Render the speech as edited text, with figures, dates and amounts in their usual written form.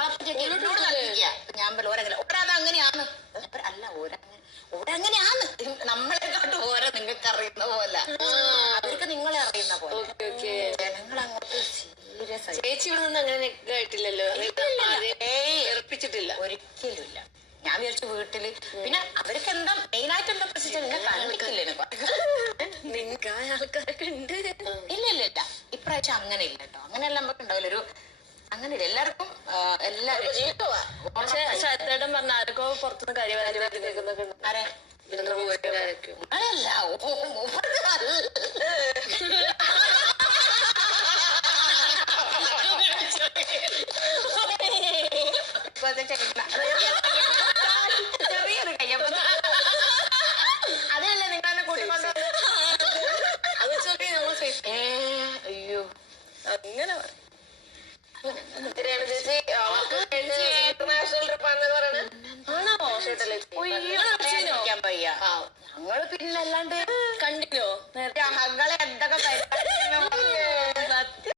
ഞങ്ങളപ്പത്തേക്ക് എന്നോട് നടത്തിക്ക. ഞാൻ പറയാം ഓരങ്ങനെ ഓരത് അങ്ങനെയാണ്. അല്ല ഓരങ്ങനെയാണ്. നമ്മളെക്കാട്ട് ഓരോ നിങ്ങൾക്ക് അറിയുന്ന പോലെ, അവർക്ക് നിങ്ങളെ അറിയുന്ന പോലെ. ജനങ്ങൾ അങ്ങോട്ട് സീരിയസ് ആയി. ചേച്ചി ഇവിടെ നിന്ന് അങ്ങനെ ആയിട്ടില്ലല്ലോ, ഉറപ്പിച്ചിട്ടില്ല ഒരിക്കലും ഇല്ല. ഞാൻ വിചാരിച്ചു വീട്ടില് പിന്നെ അവർക്ക് എന്താ മെയിനായിട്ട് എന്താ പ്രശ്നം നിന്നെ കണ്ടിട്ടില്ലേ നിങ്ങൾക്ക് ആൾക്കാരൊക്കെ ഉണ്ട്. ഇല്ല ഇപ്രാവശ്യം അങ്ങനെ ഇല്ല കേട്ടോ. അങ്ങനെയല്ല നമുക്ക് ഉണ്ടാവില്ല ഒരു അങ്ങനെ ഇല്ല. എല്ലാവർക്കും എല്ലാവരും പക്ഷെ ശ്രദ്ധേടം പറഞ്ഞ ആരൊക്കെ പുറത്തുനിന്ന് കാര്യമായിട്ട് ആരെ അതല്ല ചെറിയൊരു കയ്യപ്പ അതല്ലേ നിങ്ങളെന്നെ കൂട്ടിക്കൊണ്ട് അത് വെച്ചോക്കെ നമ്മൾ അയ്യോ അങ്ങനെ ചേച്ചി ഇന്റർനാഷണൽ ട്രിപ്പാണെന്ന് പറയണേ. ആണോ? ഞങ്ങള് പിന്നെ അല്ലാണ്ട് കണ്ടിനോ?